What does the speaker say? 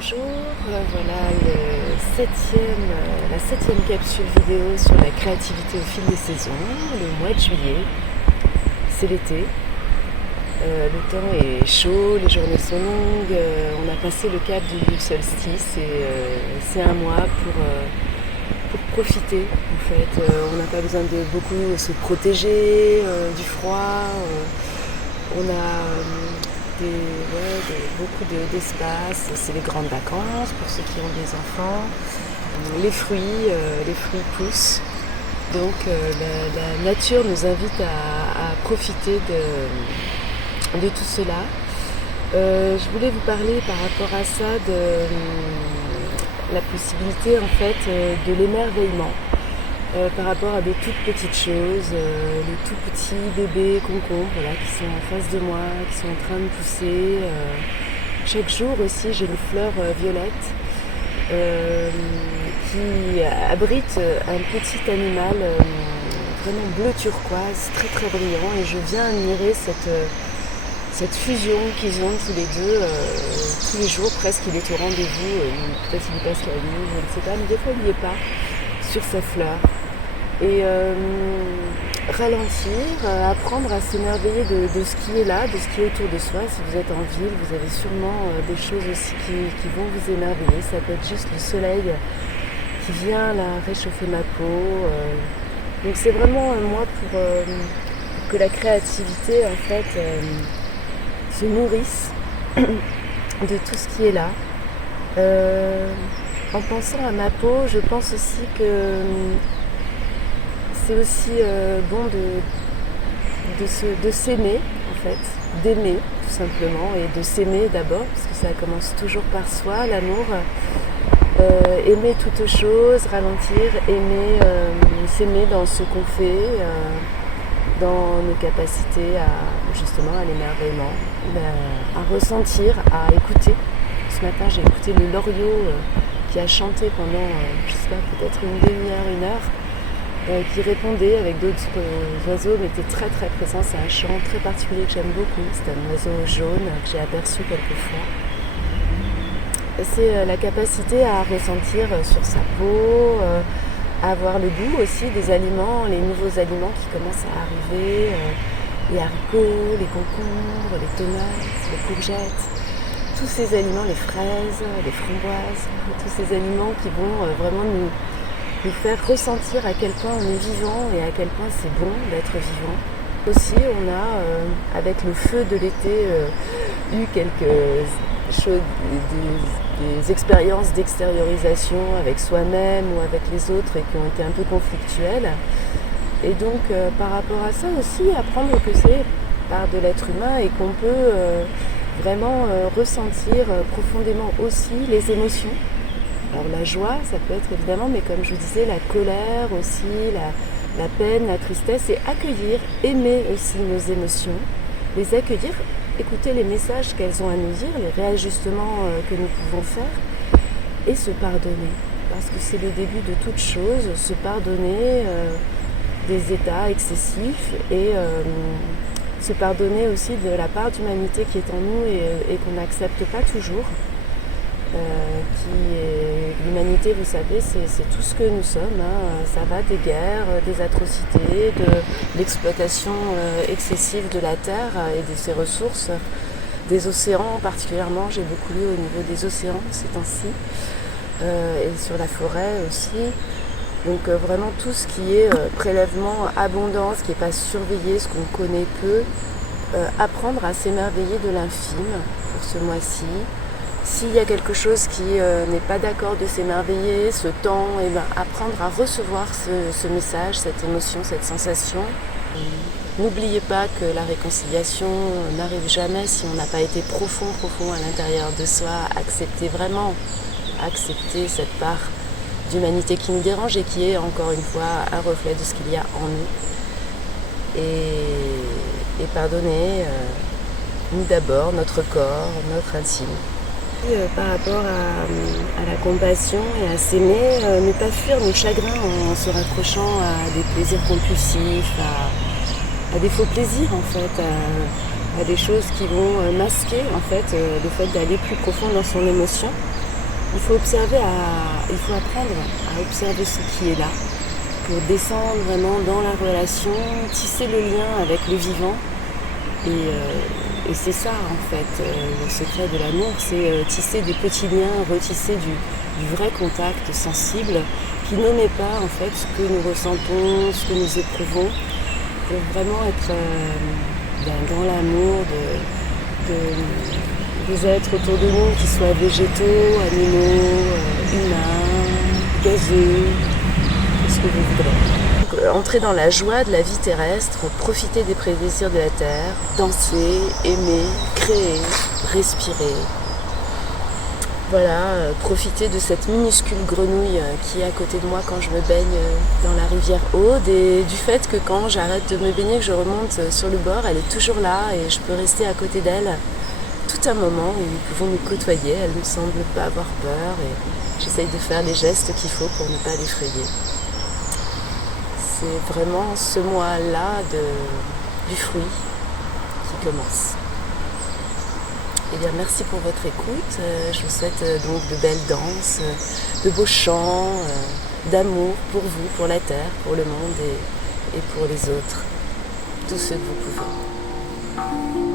Bonjour, voilà la septième capsule vidéo sur la créativité au fil des saisons, le mois de juillet, c'est l'été, le temps est chaud, les journées sont longues, on a passé le cap du solstice et c'est un mois pour profiter en fait. On n'a pas besoin de beaucoup se protéger du froid, on a beaucoup d'espace, c'est les grandes vacances pour ceux qui ont des enfants. Les fruits poussent, donc la nature nous invite à profiter de tout cela. Je voulais vous parler par rapport à ça de la possibilité en fait de l'émerveillement. Par rapport à de toutes petites choses, les tout petits bébés concombres qui sont en face de moi, qui sont en train de pousser. Chaque jour aussi j'ai une fleur violette qui abrite un petit animal vraiment bleu turquoise, très très brillant, et je viens admirer cette fusion qu'ils ont tous les deux, tous les jours presque. Il est au rendez-vous, peut-être qu'il passe la nuit, je ne sais pas, mais des fois il n'y est pas, sur sa fleur. Et ralentir, apprendre à s'émerveiller de ce qui est là, de ce qui est autour de soi. Si vous êtes en ville, vous avez sûrement des choses aussi qui vont vous émerveiller. Ça peut être juste le soleil qui vient là réchauffer ma peau. Donc c'est vraiment un mois pour que la créativité en fait se nourrisse de tout ce qui est là. En pensant à ma peau, je pense aussi que c'est aussi bon de s'aimer en fait, d'aimer tout simplement, et de s'aimer d'abord, parce que ça commence toujours par soi, l'amour. Aimer toute chose, ralentir, aimer, s'aimer dans ce qu'on fait, dans nos capacités à l'émerveillement, à ressentir, à écouter. Ce matin j'ai écouté le loriot qui a chanté pendant, je sais pas, peut-être une demi-heure, une heure, qui répondait avec d'autres oiseaux, mais était très très présent. C'est un chant très particulier que j'aime beaucoup. C'est un oiseau jaune que j'ai aperçu quelquefois. C'est la capacité à ressentir sur sa peau, à avoir le goût aussi des aliments, les nouveaux aliments qui commencent à arriver, les haricots, les concombres, les tomates, les courgettes, tous ces aliments, les fraises, les framboises, tous ces aliments qui vont vraiment nous faire ressentir à quel point on est vivant et à quel point c'est bon d'être vivant. Aussi, on a, avec le feu de l'été, eu quelques choses, des expériences d'extériorisation avec soi-même ou avec les autres, et qui ont été un peu conflictuelles. Et donc, par rapport à ça aussi, apprendre que c'est part de l'être humain et qu'on peut vraiment ressentir profondément aussi les émotions. Alors la joie, ça peut être évidemment, mais comme je vous disais, la colère aussi, la peine, la tristesse, et accueillir, aimer aussi nos émotions, les accueillir, écouter les messages qu'elles ont à nous dire, les réajustements que nous pouvons faire, et se pardonner. Parce que c'est le début de toute chose, se pardonner des états excessifs, et se pardonner aussi de la part d'humanité qui est en nous et qu'on n'accepte pas toujours. L'humanité, vous savez, c'est tout ce que nous sommes, Ça va des guerres, des atrocités, de l'exploitation excessive de la terre et de ses ressources, des océans particulièrement. J'ai beaucoup lu au niveau des océans ces temps-ci, et sur la forêt aussi. Donc vraiment tout ce qui est prélèvement, abondance, qui n'est pas surveillé, ce qu'on connaît peu, apprendre à s'émerveiller de l'infime pour ce mois-ci. S'il y a quelque chose qui n'est pas d'accord de s'émerveiller, ce temps, apprendre à recevoir ce message, cette émotion, cette sensation. N'oubliez pas que la réconciliation n'arrive jamais si on n'a pas été profond à l'intérieur de soi, accepter cette part d'humanité qui nous dérange et qui est encore une fois un reflet de ce qu'il y a en nous. Et pardonner, nous d'abord, notre corps, notre intime. Par rapport à la compassion et à s'aimer, ne pas fuir nos chagrins en se raccrochant à des plaisirs compulsifs, à des faux plaisirs en fait, à des choses qui vont masquer en fait le fait d'aller plus profond dans son émotion. il faut apprendre à observer ce qui est là pour descendre vraiment dans la relation, tisser le lien avec le vivant. Et c'est ça en fait, le secret de l'amour, c'est tisser des petits liens, retisser du vrai contact sensible qui n'omet pas en fait ce que nous ressentons, ce que nous éprouvons, pour vraiment être dans l'amour des êtres autour de nous, qu'ils soient végétaux, animaux, humains, gazeux, ce que vous voudrez. Donc, entrer dans la joie de la vie terrestre, profiter des plaisirs de la terre, danser, aimer, créer, respirer. Voilà, profiter de cette minuscule grenouille qui est à côté de moi quand je me baigne dans la rivière Aude, et du fait que quand j'arrête de me baigner, que je remonte sur le bord, elle est toujours là et je peux rester à côté d'elle tout un moment où nous pouvons nous côtoyer. Elle ne semble pas avoir peur et j'essaye de faire les gestes qu'il faut pour ne pas l'effrayer. C'est vraiment ce mois-là du fruit qui commence. Eh bien, merci pour votre écoute. Je vous souhaite donc de belles danses, de beaux chants, d'amour pour vous, pour la terre, pour le monde et pour les autres, tous ceux que vous pouvez.